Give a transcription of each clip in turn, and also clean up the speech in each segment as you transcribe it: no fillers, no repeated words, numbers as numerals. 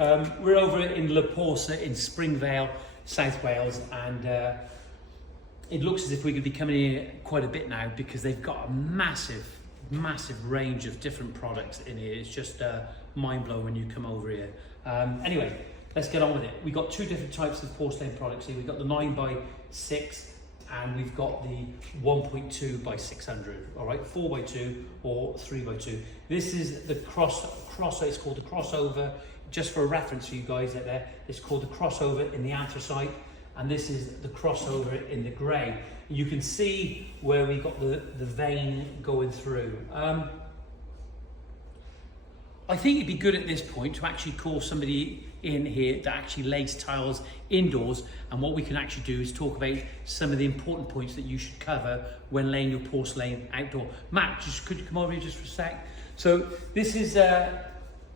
We're over in Le Porcelain in Springvale, South Wales, and it looks as if we could be coming here quite a bit now because they've got a massive range of different products in here. It's just mind blowing when you come over here. Anyway, let's get on with it. We've got two different types of porcelain products here. We've got the 9x6 and we've got the 1.2 by 600. All right, 4x2 or 3x2. This is the crossover. It's called the crossover. Just for a reference for you guys out there, it's called the crossover in the anthracite, and this is the crossover in the grey. You can see where we got the vein going through. I think it'd be good at this point to actually call somebody in here that actually lays tiles indoors, and what we can actually do is talk about some of the important points that you should cover when laying your porcelain outdoor. Matt, could you come over here just for a sec? So this is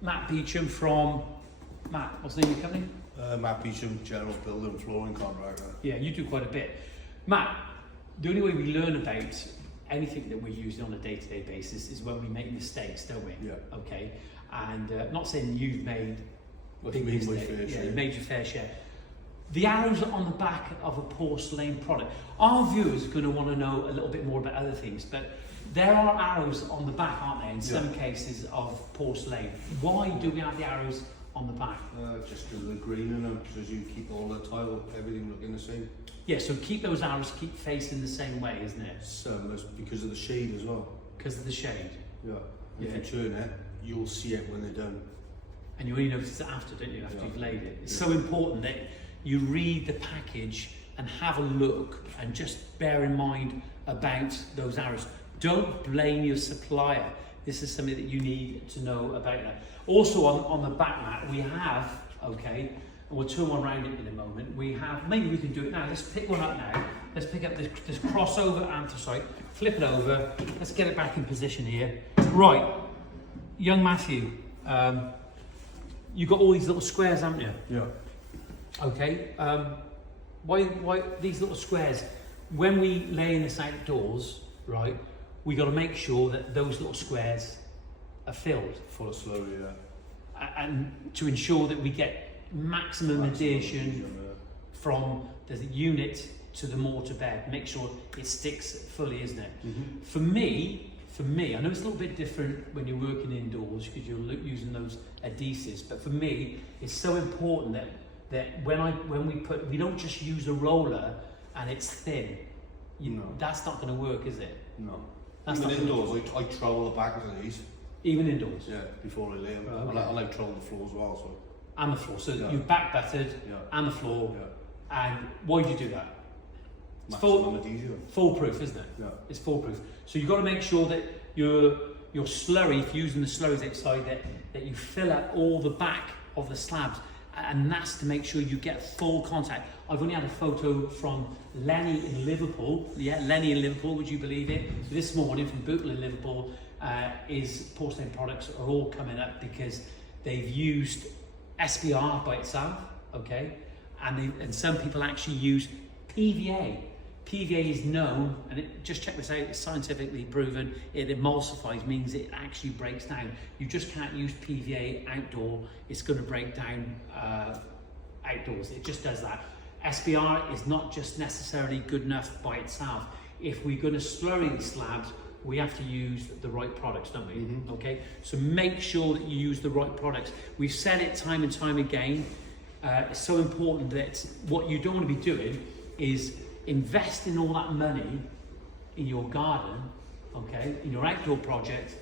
Matt Beecham from, Matt, what's the name of your company? Matt Beecham, general building flooring contractor. Yeah, you do quite a bit. Matt, the only way we learn about anything that we're using on a day-to-day basis is when we make mistakes, don't we? Yeah. Okay, and not saying you've made big mistakes. Yeah, you made your fair share. The arrows on the back of a porcelain product. Our viewers are going to want to know a little bit more about other things, but there are arrows on the back, aren't there, in some cases of porcelain. Why do we have the arrows on the back? Just because of the green in them, because you keep all the tile, everything looking the same. Yeah, so keep those arrows facing the same way, isn't it? It's because of the shade as well. Because of the shade? Yeah. If you turn it, you'll see it when they're done. And you only notice it after, don't you, after you've laid it. It's so important that you read the package and have a look and just bear in mind about those arrows. Don't blame your supplier. This is something that you need to know about that. Also on the back mat, we have, okay, and we'll turn one around in a moment, we have, maybe we can do it now, let's pick one up now. Let's pick up this crossover anthracite, flip it over, let's get it back in position here. Right, young Matthew, you've got all these little squares, haven't you? Yeah. Okay, why these little squares? When we lay in this outdoors, right, we got to make sure that those little squares are filled. Full of slurry, yeah. And to ensure that we get maximum adhesion from the unit to the mortar bed. Make sure it sticks fully, isn't it? Mm-hmm. For me, I know it's a little bit different when you're working indoors because you're using those adhesives, but for me, it's so important that when we don't just use a roller and it's thin. That's not going to work, is it? No. That's even not indoors, I trowel the back of these. Even indoors? Yeah, before I lay them. Okay. I like trowel the floor as well. So. And the floor. So you've back buttered and the floor. Yeah. And why do you do that? It's foolproof, isn't it? Yeah. It's foolproof. So you've got to make sure that your slurry, if you're using the slurries outside, that you fill up all the back of the slabs. And that's to make sure you get full contact. I've only had a photo from Lenny in Liverpool. Yeah, Lenny in Liverpool, would you believe it? So this morning from Bootle in Liverpool, his porcelain products are all coming up because they've used SBR by itself, okay? And some people actually use PVA. PVA is known, and just check this out, it's scientifically proven, it emulsifies, means it actually breaks down. You just can't use PVA outdoor, it's going to break down outdoors, it just does that. SBR is not just necessarily good enough by itself. If we're going to slurry the slabs, we have to use the right products, don't we? Mm-hmm. Okay, so make sure that you use the right products. We've said it time and time again, it's so important that what you don't want to be doing is investing all that money in your garden, okay, in your outdoor project,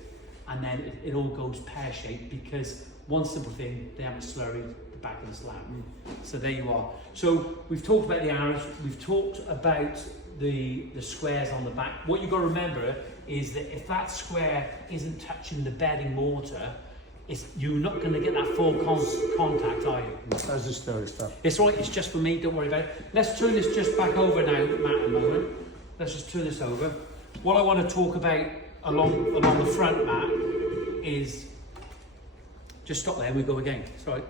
and then it all goes pear-shaped because one simple thing, they haven't slurried the back of the slab. So there you are. So we've talked about the arrows, we've talked about the squares on the back. What you've got to remember is that if that square isn't touching the bedding mortar, you're not going to get that full contact, are you? That's just scary stuff. It's right, it's just for me, don't worry about it. Let's turn this just back over now, Matt, a moment. Let's just turn this over. What I want to talk about along the front, Matt, is... Just stop there and we go again. It's right.